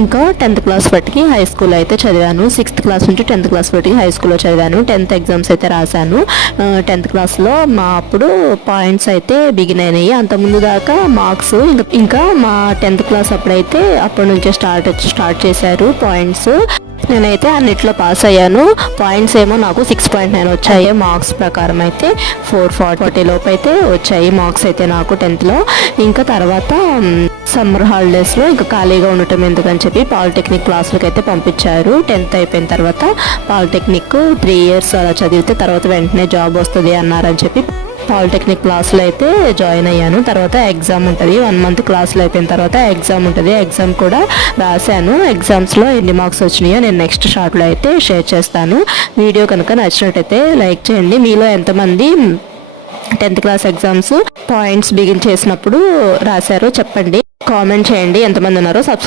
ఇంకా 10th class వరకు high school అయితే చదివాను. 6th క్లాస్ నుంచి 10th క్లాస్ వరకు హై స్కూల్లో చదివాను. 10th ఎగ్జామ్స్ అయితే రాశాను. 10th క్లాస్లో మా అప్పుడు పాయింట్స్ అయితే బిగిన్ అయినాయి. అంతకుముందు దాకా మార్క్స్ ఇంకా మా 10th క్లాస్ అప్పుడైతే అప్పటి నుంచే స్టార్ట్ చేశారు పాయింట్స్. నేనైతే అన్నిట్లో పాస్ అయ్యాను. పాయింట్స్ ఏమో నాకు 6.9 వచ్చాయి. మార్క్స్ ప్రకారం అయితే 440 లోపు అయితే వచ్చాయి మార్క్స్ అయితే నాకు 10th. ఇంకా తర్వాత సమ్మర్ హాలిడేస్లో ఇంకా ఖాళీగా ఉండటం ఎందుకని చెప్పి పాలిటెక్నిక్ క్లాసులకు అయితే పంపించారు. 10th అయిపోయిన తర్వాత పాలిటెక్నిక్ 3 years అలా చదివితే తర్వాత వెంటనే జాబ్ వస్తుంది అన్నారని చెప్పి పాలిటెక్నిక్ క్లాసులో అయితే జాయిన్ అయ్యాను. తర్వాత ఎగ్జామ్ ఉంటుంది, 1 month క్లాసులు అయిపోయిన తర్వాత ఎగ్జామ్ ఉంటుంది. ఎగ్జామ్ కూడా రాశాను. ఎగ్జామ్స్లో ఎన్ని మార్క్స్ వచ్చినాయో నేను నెక్స్ట్ షార్ట్లో అయితే షేర్ చేస్తాను. వీడియో కనుక నచ్చినట్టయితే లైక్ చేయండి. మీలో ఎంతమంది 10th class exams points begin చేసినప్పుడు రాశారో చెప్పండి, కామెంట్ చేయండి. ఎంతమంది ఉన్నారో